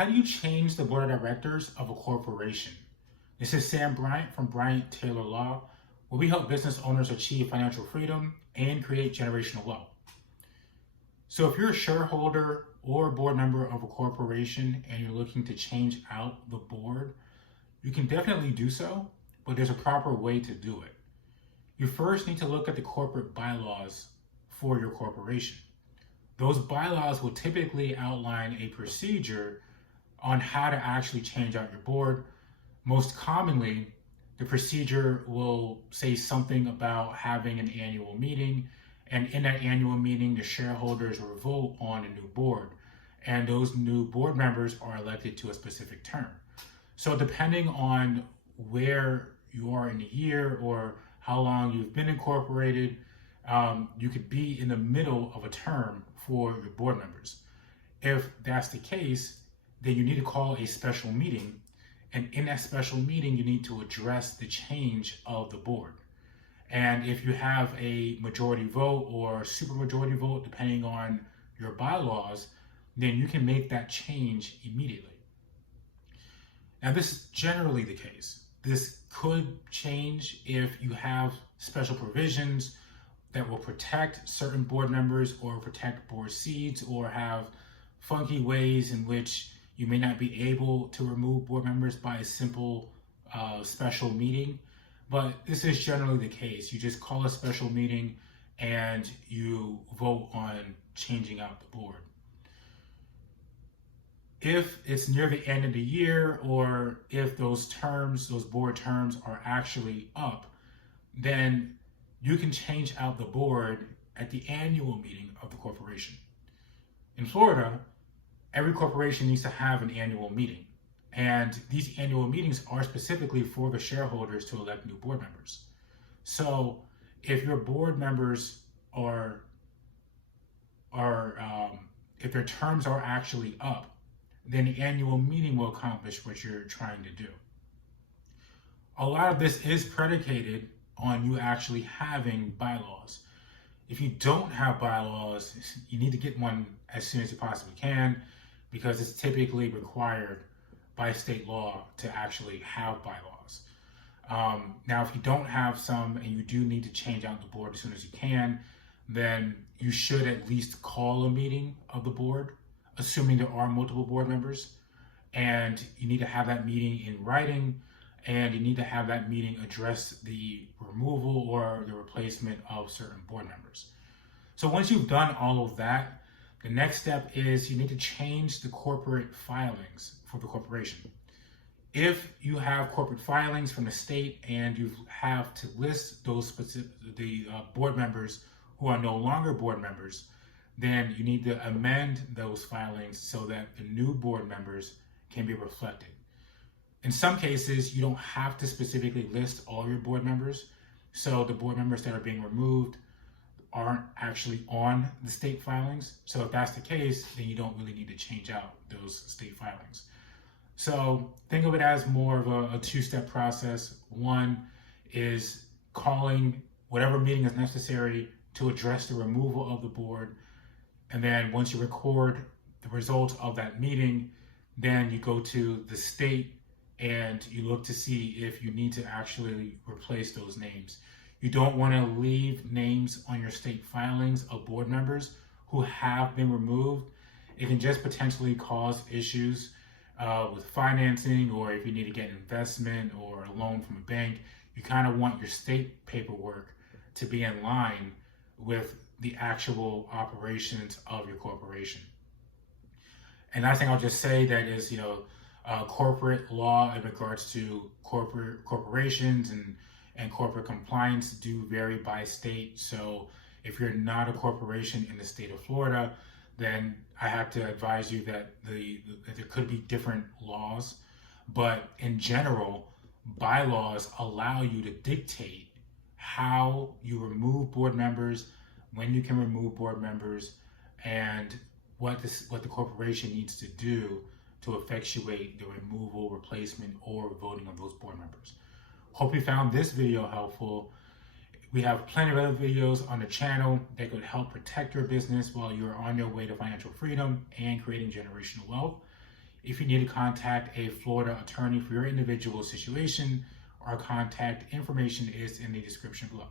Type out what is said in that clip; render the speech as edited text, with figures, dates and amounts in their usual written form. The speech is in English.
How do you change the board of directors of a corporation? This is Sam Bryant from Bryant Taylor Law, where we help business owners achieve financial freedom and create generational wealth. So if you're a shareholder or a board member of a corporation and you're looking to change out the board, you can definitely do so, but there's a proper way to do it. You first need to look at the corporate bylaws for your corporation. Those bylaws will typically outline a procedure on how to actually change out your board. Most commonly, the procedure will say something about having an annual meeting, and in that annual meeting, the shareholders will vote on a new board, and those new board members are elected to a specific term. So depending on where you are in the year or how long you've been incorporated, you could be in the middle of a term for your board members. If that's the case, then you need to call a special meeting, and in that special meeting, you need to address the change of the board. And if you have a majority vote or supermajority vote, depending on your bylaws, then you can make that change immediately. Now, this is generally the case. This could change if you have special provisions that will protect certain board members or protect board seats, or have funky ways in which you may not be able to remove board members by a simple special meeting. But this is generally the case. You just call a special meeting and you vote on changing out the board. If it's near the end of the year, or if those board terms are actually up, then you can change out the board at the annual meeting of the corporation. In Florida, every corporation needs to have an annual meeting, and these annual meetings are specifically for the shareholders to elect new board members. So if your board members if their terms are actually up, then the annual meeting will accomplish what you're trying to do. A lot of this is predicated on you actually having bylaws. If you don't have bylaws, you need to get one as soon as you possibly can, because it's typically required by state law to actually have bylaws. Now, if you don't have some and you do need to change out the board as soon as you can, then you should at least call a meeting of the board, assuming there are multiple board members, and you need to have that meeting in writing, and you need to have that meeting address the removal or the replacement of certain board members. So once you've done all of that, the next step is you need to change the corporate filings for the corporation. If you have corporate filings from the state and you have to list those board members who are no longer board members, then you need to amend those filings so that the new board members can be reflected. In some cases, you don't have to specifically list all your board members, so the board members that are being removed aren't actually on the state filings. So if that's the case, then you don't really need to change out those state filings. So think of it as more of a two-step process. One is calling whatever meeting is necessary to address the removal of the board. And then once you record the results of that meeting, then you go to the state and you look to see if you need to actually replace those names. You don't want to leave names on your state filings of board members who have been removed. It can just potentially cause issues with financing, or if you need to get an investment or a loan from a bank. You kind of want your state paperwork to be in line with the actual operations of your corporation. And last thing I'll just say that is, corporate law in regards to corporations and corporate compliance do vary by state. So if you're not a corporation in the state of Florida, then I have to advise you that there could be different laws. But in general, bylaws allow you to dictate how you remove board members, when you can remove board members, and what the corporation needs to do to effectuate the removal, replacement, or voting of those board members. Hope you found this video helpful. We have plenty of other videos on the channel that could help protect your business while you're on your way to financial freedom and creating generational wealth. If you need to contact a Florida attorney for your individual situation, our contact information is in the description below.